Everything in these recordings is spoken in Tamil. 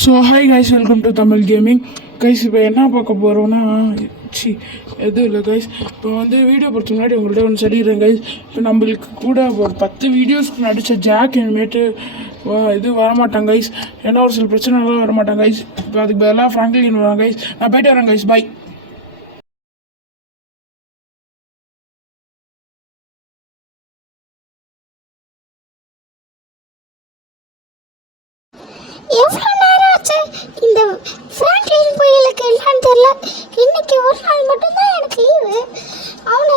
So hi guys, welcome to Tamil gaming. Guys இப்போ என்ன பார்க்க போகிறோன்னா எதுவும் இல்லை கைஸ். இப்போ வீடியோ பொறுத்த முன்னாடி உங்கள்கிட்ட ஒன்று சொல்லிடுறேன் கைஸ். இப்போ நம்மளுக்கு கூட ஒரு 10 வீடியோஸ்க்கு நடித்த ஜாக் இனிமேட்டு இது வரமாட்டாங்க கைஸ். ஏன்னா ஒரு சில பிரச்சனைலாம் வரமாட்டாங்க கைஸ். இப்போ அதுக்கு பதிலாக ஃப்ராங்க்லின் வராங்க கைஸ். நான் போயிட்டு வரேன் கைஸ், பை. எவ்வளோ நேரம் ஆச்சு இந்த ஃப்ராங்க்லின் புயலுக்கு என்னன்னு தெரியல. இன்னைக்கு ஒரு நாள் மட்டும்தான் எனக்கு லீவு. அவனை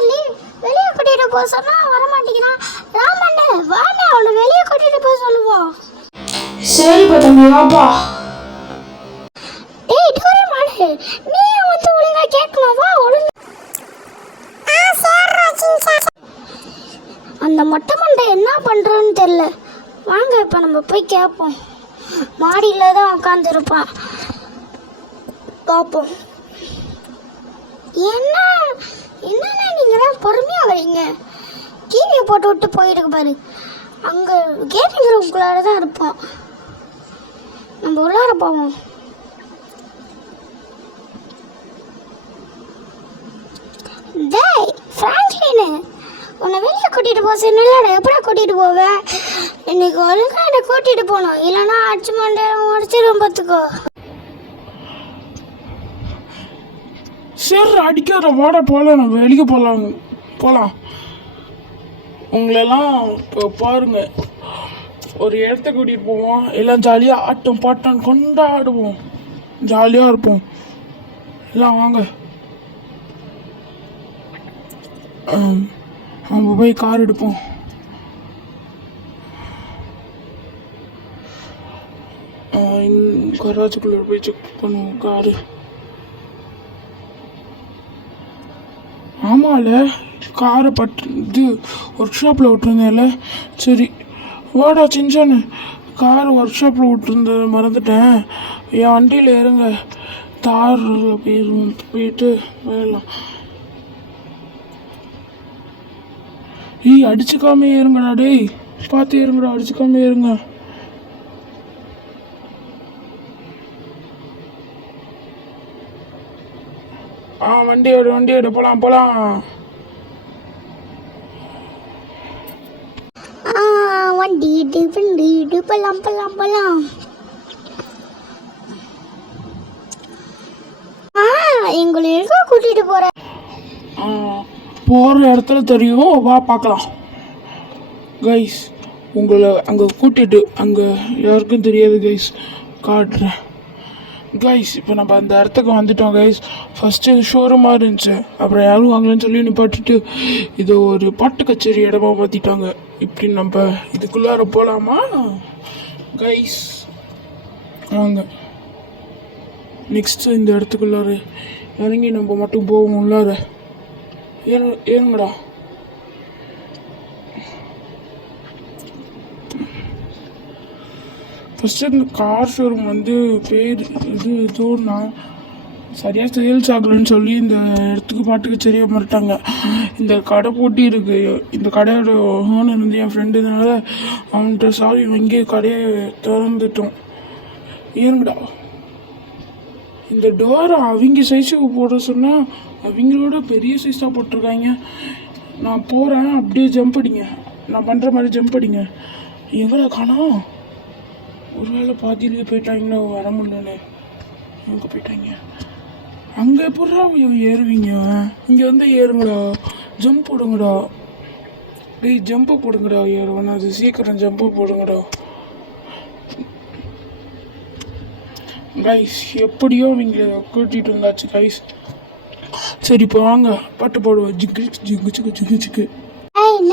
வெளியே கூட்டிகிட்டு போக சொன்னால் வரமாட்டேங்கிறான். ராமண்ணே வாண்ணே, அவனை வெளியே கூட்டிகிட்டு போக சொல்லுவோம். சரிப்பா தம்பி, வாப்பா. டேய் டோரேமானே, நீ ஒழுங்காக கேட்கணும், வா ஒழுங்கு. அந்த மொட்டை மண்டை என்ன பண்ணுறோன்னு தெரியல. வாங்க இப்போ நம்ம போய் கேட்போம். மாடியில் தான் உட்காந்துருப்பான், பார்ப்போம். என்னன்னா நீங்களாம் பொறுமையாக வரீங்க. டிவியை போட்டு விட்டு போயிருக்கு பாரு. அங்கே கேமிங் ரூம்குள்ளார தான் இருப்போம். நம்ம உள்ளார போவோம். டேய் ஃப்ராங்க்லின், உன்னை வெளியே கூட்டிகிட்டு போக சொன்னல, எப்படா கூட்டிகிட்டு போவேன்? இன்னைக்கு ஒழுங்காக என்னை கூட்டிகிட்டு போகணும், இல்லைன்னா அடிச்சு மண்டையில முடிச்சிடும் பார்த்துக்கோ. சரி அடிக்காத, வாட போகலாம், நம்ம வெளியே போகலாம். உங்களெல்லாம் இப்போ பாருங்க, ஒரு இடத்த கூட்டிகிட்டு போவோம். எல்லாம் ஜாலியாக ஆட்டம் பாட்டம் கொண்டாடுவோம், ஜாலியாக இருப்போம். எல்லாம் வாங்க, நம்ம போய் கார் எடுப்போம். கராச்சிக்குள்ளே போய் செக் பண்ணுவோம் காரு. ஆமாம்ல, காரை இது ஒர்க் ஷாப்பில் விட்டுருந்தேன்ல. சரி வாடா சின்சானு, கார் ஒர்க் ஷாப்பில் விட்டுருந்த மறந்துட்டேன். என் வண்டியில் இறங்க, தாரில் போயிட்டு போயிடலாம். அடிச்சுக்காமே இருங்கடா, டேய் பார்த்து இருங்கடா, அடிச்சுக்காமே இருங்க. வண்டியோட போலாம். வண்டி போலாம். எங்களை எங்க கூட்டிட்டு போகிற இடத்துல தெரியும், வா பார்க்கலாம். கைஸ் உங்களை அங்கே கூட்டிட்டு, அங்கே யாருக்கும் தெரியாது கைஸ், காட்டுறேன். கைஸ் இப்போ நம்ம அந்த இடத்துக்கு வந்துட்டோம் கைஸ். ஃபஸ்ட்டு இது ஷோரூமாக இருந்துச்சு, அப்புறம் யாரும் வாங்கலன்னு சொல்லி நிப்பாட்டிட்டு இது ஒரு பாட்டு கச்சேரி இடமா மாற்றிட்டாங்க. இப்படி நம்ம இதுக்குள்ளார போகலாமா கைஸ்? வாங்க நெக்ஸ்ட்டு இந்த இடத்துக்குள்ளார இறங்கி நம்ம மட்டும் போவோம். உள்ளார ஏறுங்கடா. ஃபஸ்ட்டு இந்த கார் ஷோரூம் பேர் ஏதோன்னா சரியாக சேல்ஸ் ஆகலன்னு சொல்லி இந்த இடத்துக்கு பாட்டுக்கு சரியாக மாட்டாங்க. இந்த கடை போட்டி இருக்குது. இந்த கடையோட ஓனர் என் ஃப்ரெண்டுனால அவன்கிட்ட சாரி வாங்கி கடையை திறந்துட்டோம். ஏனுங்கடா, இந்த டோரை அவங்க சைஸுக்கு போட சொன்னால் அவங்களோட பெரிய சைஸாக போட்டிருக்காங்க. நான் போகிறேன், அப்படியே ஜம்ப் அடிங்க. நான் பண்ணுற மாதிரி ஜம்ப் அடிங்க. எங்கடா காணோம்? ஒருவேளை பாதியிலே போயிட்டாங்கன்னா வர முடியலன்னு. எங்கே போயிட்டாங்க? அங்கே எப்படா ஏறுவீங்க? இங்கே ஏறுங்கடா, ஜம்ப் போடுங்கடா. டேய் ஜம்ப்பு போடுங்கடா, ஏறுவேன் அது சீக்கிரம் ஜம்ப்பு போடுங்கடா. கைஸ் எப்படியோ அவங்கள கூட்டிகிட்டு வந்தாச்சு கைஸ். சரி இப்போ வாங்க பாட்டு பாடுவோம். ஜிங்கு.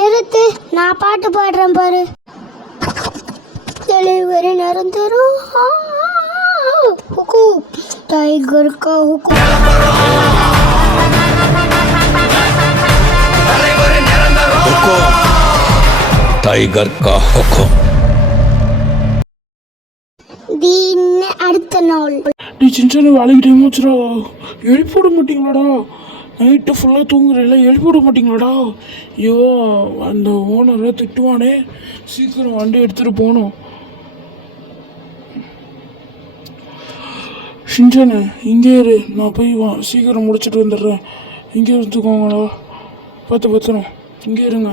நிறுத்து, நான் பாட்டு பாடுறேன் பாரு. தலைவர் நிரந்தரம் हुकुम टाइगर का हुकुम. टाइगर का हुकुम. அடுத்த நாள் சின்ன வேலைக்கு டைம் வச்சுடா, எழுப்பி விட மாட்டீங்களாடா? நைட்டு ஃபுல்லாக தூங்குறேன்ல, எழுப்பி விட மாட்டீங்களாடா? ஐயோ அந்த ஓனரை திட்டுவானே. சீக்கிரம் வண்டி எடுத்துகிட்டு போகணும். ஷின்சானு இங்கே இரு, நான் போய் சீக்கிரம் முடிச்சுட்டு வந்துடுறேன். இங்கே எடுத்துக்கோங்களா, பத்திரம் இங்கே இருங்க.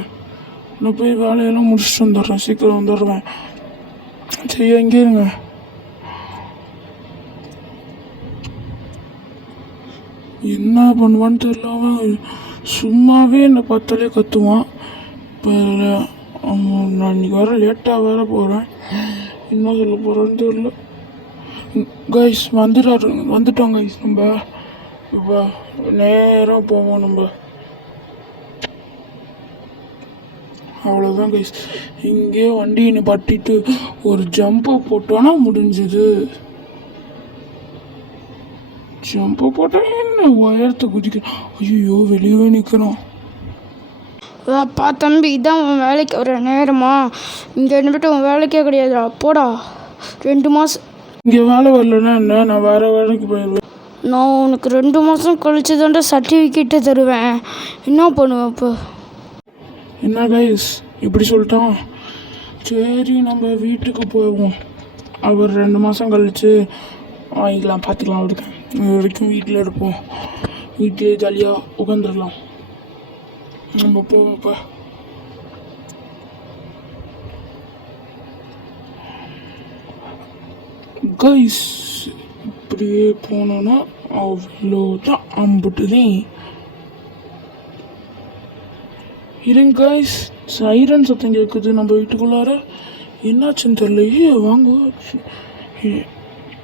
நான் போய் வேலையெல்லாம் முடிச்சுட்டு வந்துடுறேன், சீக்கிரம் வந்துடுறேன். சரியா, இங்கே இருங்க. என்ன பண்ணுவான்னு தெரியல, அவன் சும்மாவே என்னை பார்த்தாலே கத்துவான். இப்போ நான் இன்னைக்கு வர லேட்டாக வேற போகிறேன், என்ன சொல்ல போகிறேன்னு தெரியல. கைஸ் வந்துட்டோம் கைஸ். நம்ம இப்போ நேராக போவோம். நம்ம அவ்வளோதான் கைஸ். இங்கே வண்டியை நிப்பாட்டிட்டு ஒரு ஜம்பை போட்டோன்னா முடிஞ்சது. ஜம்பை போட்டால் என்ன உயரத்தை குதிக்க, ஐயோ வெளியே நிற்கணும். அப்பா தம்பி, இதான் உன் வேலைக்கு வர நேரமா? இங்கே இருந்துட்டு உன் வேலைக்கே கிடையாதுடா, போடா. 2 மாதம் இங்கே வேலை வரலன்னா என்ன, நான் வேறு வேலைக்கு போயிடுவேன். நான் உனக்கு 2 மாதம் கழிச்சு தான்டா சர்டிஃபிகேட்டை தருவேன். என்ன பண்ணுவேன் இப்போ? என்ன கைஸ் இப்படி சொல்லிட்டான்? சரி நம்ம வீட்டுக்கு போவோம். அவர் 2 மாதம் கழிச்சு வாங்கிக்கலாம், பார்த்துக்கலாம். அவருக்கு இது வரைக்கும் வீட்டில் இருப்போம், வீட்டிலே ஜாலியாக உட்காந்துடலாம். நம்ம போவோம்ப்பா. கைஸ் இப்படியே போனோன்னா அவ்வளோதான், அம்புட்டுதான். இருங்க கைஸ், சைரன் சத்தம் கேட்குது நம்ம வீட்டுக்குள்ளார. என்னாச்சுன்னு தெரியலையே. வாங்க,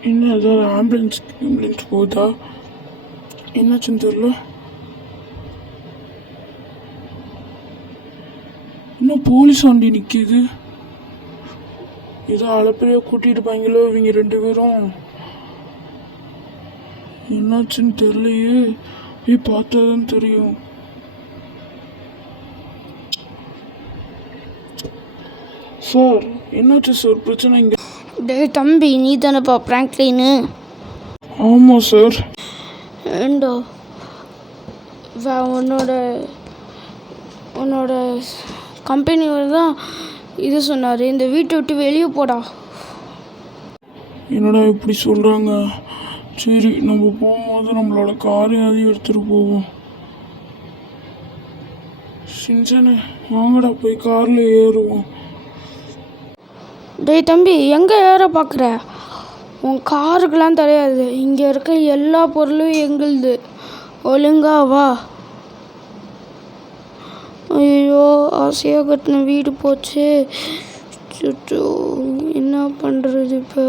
என்ன ஏதாவது ஆம்புலன்ஸ் போகுதா? என்னாச்சுன்னு தெரியல. இன்னும் போலீஸ் வண்டி நிற்கிது. ஏதோ அலப்பறையாக கூட்டிகிட்டு போய்ங்களோ இவங்க 2 பேரும். என்னாச்சுன்னு தெரியலையே, போய் பார்த்தாதான் தெரியும். சார் என்னாச்சு சார், பிரச்சனை இங்கே? டேய் தம்பி, நீ தானேப்பா பிராங்க்லின்னு? ஆமாம் சார். ஏண்டா உன்னோட கம்பெனி தான் இது சொன்னார், இந்த வீட்டை விட்டு வெளியே போடா. என்னடா இப்படி சொல்கிறாங்க? சரி நம்ம போகும்போது நம்மளோட காரையாவது எடுத்துகிட்டு போவோம். சின்சனே வாங்கடா போய் காரில் ஏறுவோம். டேய் தம்பி, எங்கே ஏற பார்க்குற? உன் காருக்கெல்லாம் தெரியாது, இங்கே இருக்க எல்லா பொருளும் எங்களுது, ஒழுங்கா வா. ஐயோ, ஆசையாக கட்டின வீடு போச்சு. சுட்டு என்ன பண்ணுறது இப்போ?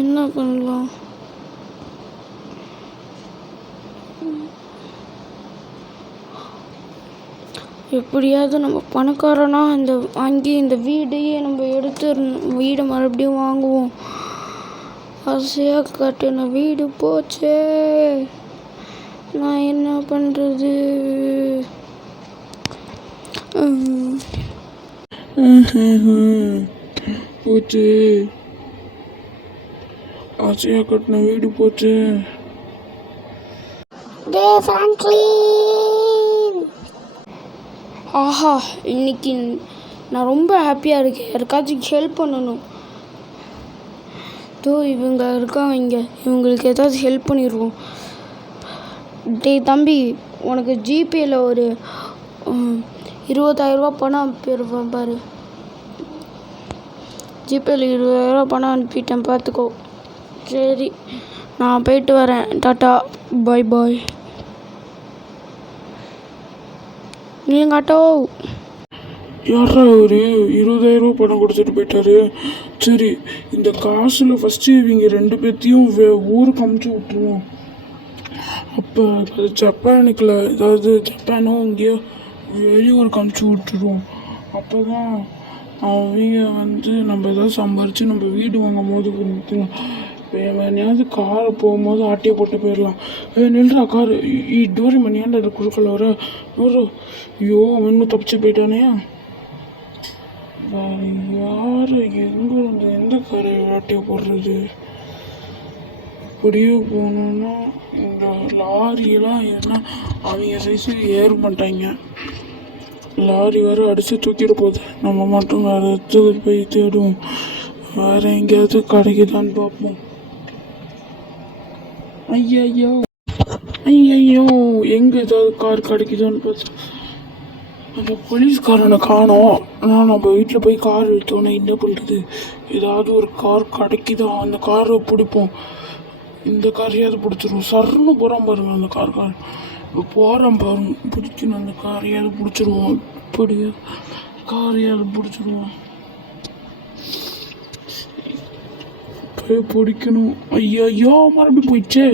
என்ன பண்ணலாம்? எப்படியாவது நம்ம பணக்காரனா வாங்கி இந்த வீடையே நம்ம எடுத்து வீடை மறுபடியும் வாங்குவோம். ஆசையாக கட்டின வீடு போச்சே, நான் என்ன பண்ணுறது? போச்சு, ஆசையாக கட்டின வீடு போச்சு. டே ஃப்ராங்க்லின், ஆஹா, இன்னைக்கு நான் ரொம்ப ஹாப்பியாக இருக்கேன். யாருக்காச்சும் ஹெல்ப் பண்ணணும். இவங்க இருக்காங்க இங்கே, இவங்களுக்கு ஏதாவது ஹெல்ப் பண்ணிடுவோம். டேய் தம்பி, உனக்கு ஜிபேயில் ஒரு 20,000 ரூபா பணம் அனுப்பிடுவேன் பாரு. ஜிபேயில் 20,000 ரூபா பணம் அனுப்பிட்டேன், பார்த்துக்கோ. சரி, நான் போயிட்டு வரேன். டாட்டா, பாய் பாய். நீங்காட்டோ யாரா ஒரு 20,000 ரூபா பணம் கொடுத்துட்டு போயிட்டாரு. சரி, இந்த காசில் ஃபஸ்ட்டு இவங்க 2 பேர்த்தையும் ஊருக்கு அமுச்சு விட்டுருவோம். அப்போ ஜப்பானுக்குள்ள ஏதாவது ஜப்பானோ இங்கேயோ வெளியூருக்கு அமுச்சு விட்டுருவோம். அப்போ தான் அவங்க நம்ம ஏதாவது சம்பாரித்து நம்ம வீடு வாங்கும் போது வேணையாவது காரை போகும்போது ஆட்டியை போட்டு போயிடலாம். நில்றா காரு, டோரி மணியாண்ட அதை கொடுக்கல வர ஒரு. ஐயோ, இன்னும் தப்பிச்சு போயிட்டானே. வேறு யார் எங்கே இருந்து எந்த காரை ஆட்டியை போடுறது? இப்படியே போகணுன்னா இந்த லாரியெல்லாம் ஏன்னா அவங்க சைஸு ஏற மாட்டாங்க. லாரி வேறு அடித்து தூக்கிட்டு போகுது. நம்ம மட்டும் வேறு இடத்துக்கு போய் தேடுவோம். வேறு எங்கேயாவது கிடைக்குதான்னு பார்ப்போம். ஐயையோ ஐயையோ எங்கே ஏதாவது கார் கிடைக்குதான்னு பார்த்து அந்த போலீஸ்காரனை காணோம். ஆனால் நம்ம வீட்டில் போய் கார் எடுத்தோன்னா என்ன பண்ணுறது? ஏதாவது ஒரு கார் கிடைக்குதா? அந்த காரை பிடிப்போம். இந்த காரையாவது பிடிச்சிருவோம். சர்ன்னு போகிறான் பாருங்க அந்த கார் இப்போ போகிறோம் பாருங்க. பிடிக்கணும் அந்த காரையாவது பிடிச்சிருவோம். இப்படி காரையாவது பிடிச்சிருவோம். போய் பிடிக்கணும். ஐயோ மறுபடியும் போயிடுச்சு.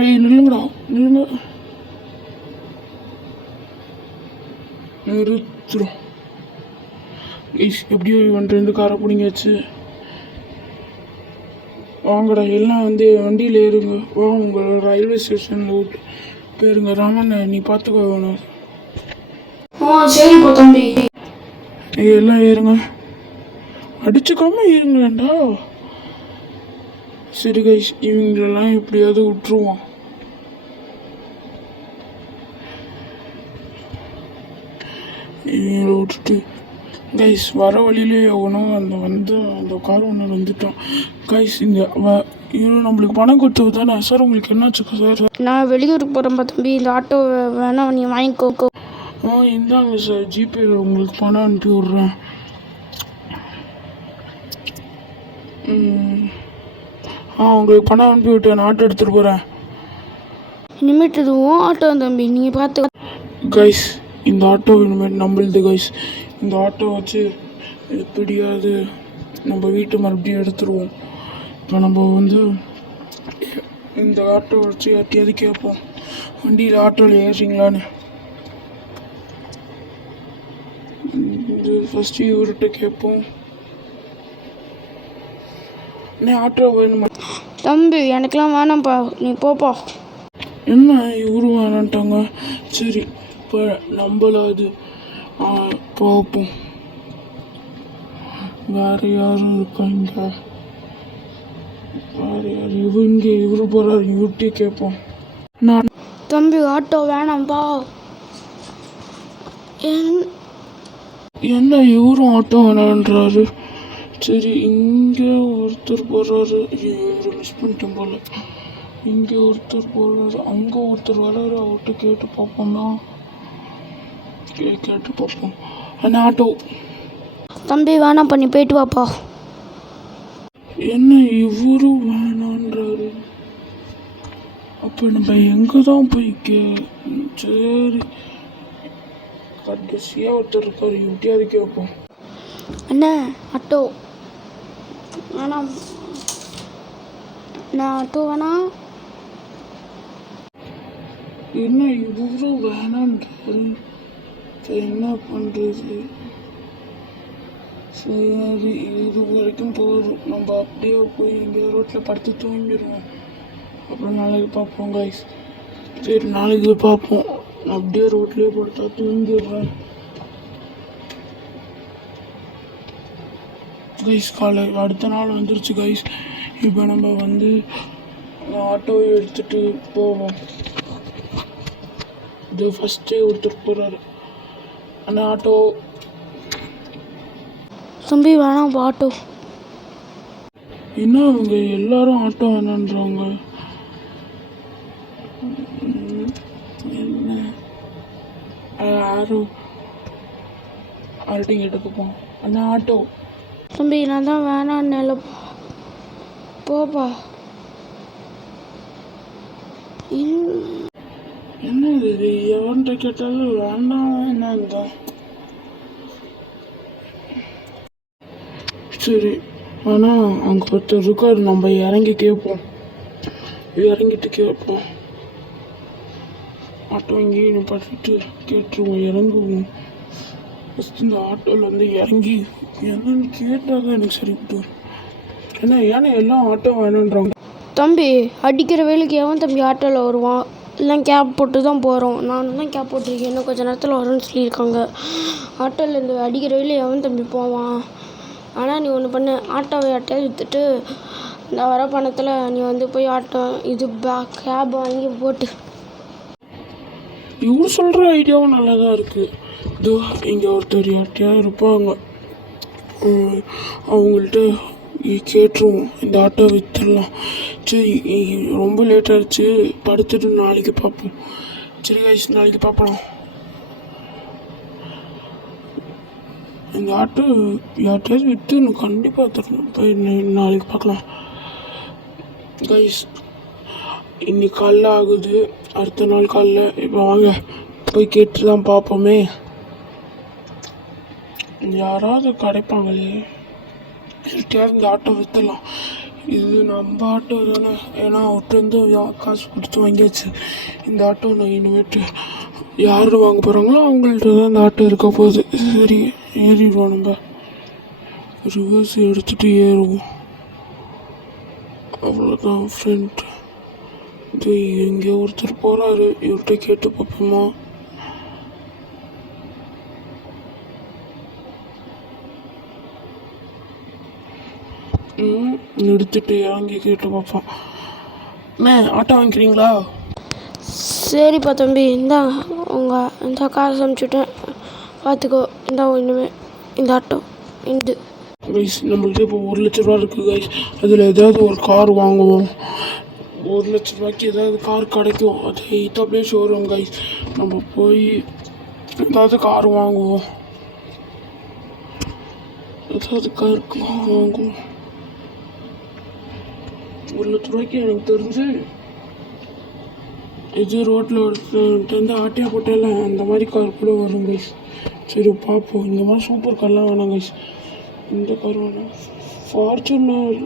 ஐய நில்லுங்கடா நில்லுங்க. நிறுத்துறோம். எப்படியோ இவன் 2 காரை பிடிங்காச்சு. வாங்கடா எல்லாம் வந்து வண்டியில் ஏறுங்க. வா உங்கள் ரயில்வே ஸ்டேஷனில் விட்டு போயிருங்க. ராமன் நீ பார்த்துக்கோ வேணும். சரிப்பா தம்பி. எல்லாம் ஏறுங்க. அடிச்சுக்காம ஏறுங்களேண்டா. சரி கைஸ் இவங்களெல்லாம் எப்படியாவது விட்டுருவோம். இவங்களை விட்டுட்டு கைஸ் வர வழியிலே எவனும் அந்த கார் ஒன்று வந்துட்டான். கைஸ் இங்கே இவ்வளோ நம்மளுக்கு பணம் கொடுத்தது தானே சார்? உங்களுக்கு என்னாச்சு சார்? நான் வெளியூருக்கு போகிறேன்ப்பா தம்பி. இந்த ஆட்டோ வேணாம் நீ வாங்கிக்கோ. இந்தாங்க சார், ஜிபேல உங்களுக்கு பணம் அனுப்பி விட்றேன். உங்களுக்கு பணம் அனுப்பி விட்டேன். நான் ஆட்டோ எடுத்துகிட்டு போகிறேன். இனிமேட்டு இதுவும் ஆட்டோ தம்பி நீங்கள் பார்த்து. கைஸ் இந்த ஆட்டோ இனிமேல் நம்மளுது கைஸ். இந்த ஆட்டோ வச்சு எப்படியாவது நம்ம வீட்டை மறுபடியும் எடுத்துருவோம். இப்போ நம்ம வந்து இந்த ஆட்டோ வச்சு யார்ட்டையாவது கேட்போம், வண்டியில் ஆட்டோவில் ஏறிங்களான்னு. இது ஃபஸ்ட்டு இவர்கிட்ட கேட்போம். என்ன ஆட்டோ வேணுமா? தம்பி எனக்கெல்லாம் வேணாம்ப்பா, நீ போப்பா. என்ன இவரும் வேணான்ட்டாங்க? சரி இப்போ நம்மளாவது பார்ப்போம். வேறு யாரும் இருக்காங்க? வேறு யார்? இவரு போகிறாரு, இவர்கிட்டே கேட்போம். நான் தம்பி ஆட்டோ வேணாம்ப்பா. என்ன இவரும் ஆட்டோ வேணான்றாரு? சரி இங்கே ஒருத்தர் போகிறாரு. இவர் மிஸ் பண்ணிட்டேன் போல. இங்கே ஒருத்தர் போகிறாரு, அங்கே ஒருத்தர் வர்றாரு. அவர்கிட்ட கேட்டு பார்ப்போம்னா கேட்டு பார்ப்போம். அண்ணா ஆட்டோ. தம்பி வேணாம் பண்ணி போயிட்டு வாப்பா. என்ன இவரும் வேணான்றாரு? அப்போ நம்ம எங்கே தான் போய் சரி கடைசியாக ஒருத்தர் இருக்காரு, எப்படியாவது கேட்போம். அண்ணா ஆட்டோ வேணாம். நான் ஆட்டோ வேணாம். என்ன இவரும் வேணான்றாரு? என்ன பண்ணுறது? சரி இது வரைக்கும் போதும். நம்ம அப்படியே போய் இங்கே ரோட்டில் படுத்து தூங்கிடுவோம். அப்புறம் நாளைக்கு பார்ப்போம் கைஸ். சரி நாளைக்கு பார்ப்போம். நான் அப்படியே ரோட்லேயே படுத்தா தூங்கிடுறேன் கைஸ். அடுத்த நாள் வந்துருச்சு கைஸ். இப்போ நம்ம வந்து ஆட்டோவை எடுத்துகிட்டு போவோம். இது ஃபஸ்ட்டே ஒருத்தர் போகிறாரு. அண்ணா ஆட்டோ. தம்பி வேணாம் ஆட்டோ. என்ன அவங்க எல்லாரும் ஆட்டோ வேணான்றாங்க? என்ன யாரும் ஆல்ரெடி எடுத்துப்போம். அண்ணா ஆட்டோ. தம்பி நான் தான் வேணான்னு போப்பா. என்ன இது எவன்கிட்ட கேட்டாலும் வேண்டாம் வேணாம் தான். சரி ஆனால் அங்கே ஒருத்தர் இருக்கார், நம்ம இறங்கி கேட்போம். இறங்கிட்டு கேட்போம். ஆட்டோ இங்கேயும் நிப்பாட்டிட்டு கேட்டுருவோம். இறங்குவோம். ஃபஸ்ட்டு இந்த ஆட்டோவில் வந்து இறங்கி என்னன்னு கேட்டால் தான் எனக்கு சரிப்பட்டு வரும். ஏன்னா எல்லாம் ஆட்டோ வேணுன்றாங்க. தம்பி அடிக்கிற வேலைக்கு எவன் தம்பி ஆட்டோவில் வருவான்? எல்லாம் கேப் போட்டு தான் போகிறோம். நானும் தான் கேப் போட்டிருக்கேன். இன்னும் கொஞ்சம் நேரத்தில் வரும்னு சொல்லியிருக்காங்க. ஆட்டோவில் இந்த அடிக்கிற வேலையை எவன் தம்பி போவான்? ஆனால் நீ ஒன்று பண்ணு, ஆட்டோவை யார்ட்டையாவது விற்றுட்டு இந்த வர பணத்தில் நீ வந்து போய் ஆட்டோ இது கேப் வாங்கி போட்டு. இவர் சொல்கிற ஐடியாவும் நல்லா தான் இருக்குது. இதோ இங்கே ஒருத்தர் யார்ட்டையாக இருப்பாங்க, அவங்கள்ட்ட கேட்டுருவோம், இந்த ஆட்டோ விற்றுடலாம். சரி ரொம்ப லேட் ஆகிடுச்சு, படுத்துட்டு நாளைக்கு பார்ப்போம். சரி கைஸ், நாளைக்கு பார்ப்போம். இந்த ஆட்டோ யார்கிட்டயாவது விற்று எனக்கு கண்டிப்பாக தரணும். போய் நாளைக்கு பார்க்கலாம் கைஸ். இன்னைக்கு காலைல ஆகுது, அடுத்த நாள் காலைல. இப்போ வாங்க போய் கேட்டு தான் பார்ப்போமே. யாராவது கிடைப்பாங்களே, யார்கிட்டயாவது இந்த ஆட்டோ விற்றுலாம். இது நம்ம ஆட்டோ தானே, ஏன்னா அவர்கிட்ட வந்து காசு கொடுத்து வாங்கியாச்சு. இந்த ஆட்டோ நான் இனிமேட்டு யார் வாங்க போகிறாங்களோ அவங்கள்ட்ட தான் இந்த ஆட்டோ இருக்க போகுது. சரி ஏறிடுவோம், நம்ம ரிவர்ஸ் எடுத்துகிட்டு ஏறுவோம். அவ்வளோதான் ஃப்ரெண்ட். இது எங்கே ஒருத்தர் போகிறாரு, இவர்கிட்ட கேட்டு பார்ப்போமா? எடுத்துட்டு இறங்கி கேட்டு பார்ப்போம். அண்ணே ஆட்டோ வாங்கிக்கிறீங்களா? சரிப்பா தம்பி, இந்தாங்க உங்கள் இந்த காசு அனுப்பிச்சுட்டேன், பார்த்துக்கோ. இனிமேல் இந்த ஆட்டோ இந்த கைஸ் நம்மள்ட்ட இப்போ 1 லட்ச ரூபா இருக்குது கைஸ். அதில் ஏதாவது ஒரு கார் வாங்குவோம். 1 லட்ச ரூபாய்க்கு ஏதாவது கார் கிடைக்கும். அது இத்தாப்லேயே ஷோரூம் கைஸ். நம்ம போய் ஏதாவது கார் வாங்குவோம். ஏதாவது கார் வாங்குவோம். 1 லட்ச ரூபாய்க்கு எனக்கு தெரிஞ்சு இது ரோட்டில் ஒருத்தர் வந்து ஆட்டியா போட்டால அந்த மாதிரி கார் கூட வரும் கைஸ். சரி பார்ப்போம். இந்த மாதிரி சூப்பர் கார்லாம் வேணாம் கைஸ். இந்த கார் வேணாம். ஃபார்ச்சுனர்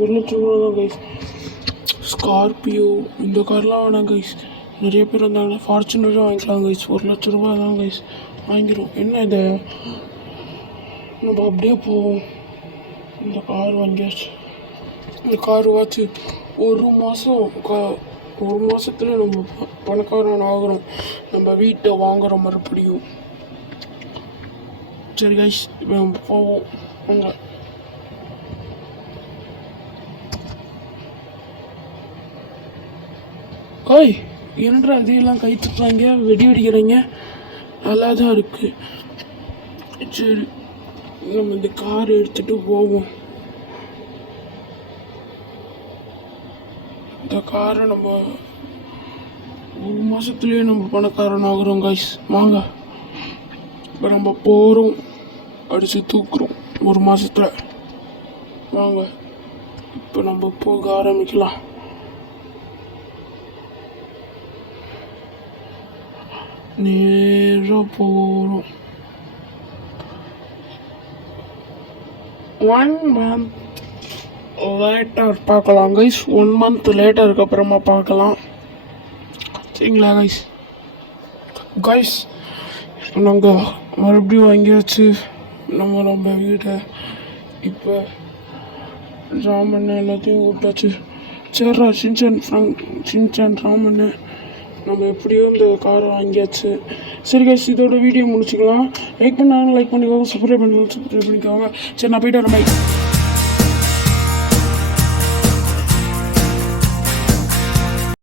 1 லட்ச ரூபா தான் கைஸ். ஸ்கார்பியோ இந்த கார்லாம் வேணாம் கைஸ். நிறைய பேர் வந்தாங்கன்னா ஃபார்ச்சுனரும் வாங்கிக்கலாம் கைஸ். 1 லட்ச ரூபா தான் கைஸ், வாங்கிடும். என்ன இதை நம்ம அப்படியே போவோம். இந்த கார் வாங்கியாச்சு. இந்த கார் வாச்சு ஒரு மாதத்துல நம்ம பணக்காரன் ஆகிறோம். நம்ம வீட்டை வாங்குகிறோம் மறுபடியும். சரி கைஸ், இப்போ நம்ம போவோம். வாங்க. ஓய் என்னடா இதையெல்லாம் கை தட்டுறாங்க, வெடி வெடிக்கிறாங்க. நல்லா தான் இருக்குது. சரி நம்ம இந்த கார் எடுத்துகிட்டு போவோம். இந்த காரை நம்ம 1 மாதத்துலேயே நம்ம பணக்காரன் ஆகிறோம் கைஸ். வாங்க இப்போ நம்ம போகிறோம், அடித்து தூக்குறோம் 1 மாதத்தில். வாங்க இப்போ நம்ம போக ஆரம்பிக்கலாம். நேராக போகிறோம். 1 month லேட்டர் பார்க்கலாம் கைஸ். 1 month லேட்டருக்கு அப்புறமா பார்க்கலாம். சரிங்களா கைஸ்? கைஸ் நாங்கள் மறுபடியும் வாங்கியாச்சு நம்ம வீட்டை. இப்போ ராமண்ண எல்லாத்தையும் கூப்பிட்டாச்சு. சரிடா சின்சான் ராமண்ண, நம்ம எப்படியோ இந்த காரை வாங்கியாச்சு. சரி கைஸ், இதோட வீடியோ முடிச்சுக்கலாம். லைக் பண்ணிக்கோங்க, சப்ஸ்கிரைப் பண்ணிக்கோங்க. சரி நான் போயிட்டு வரேன். பை.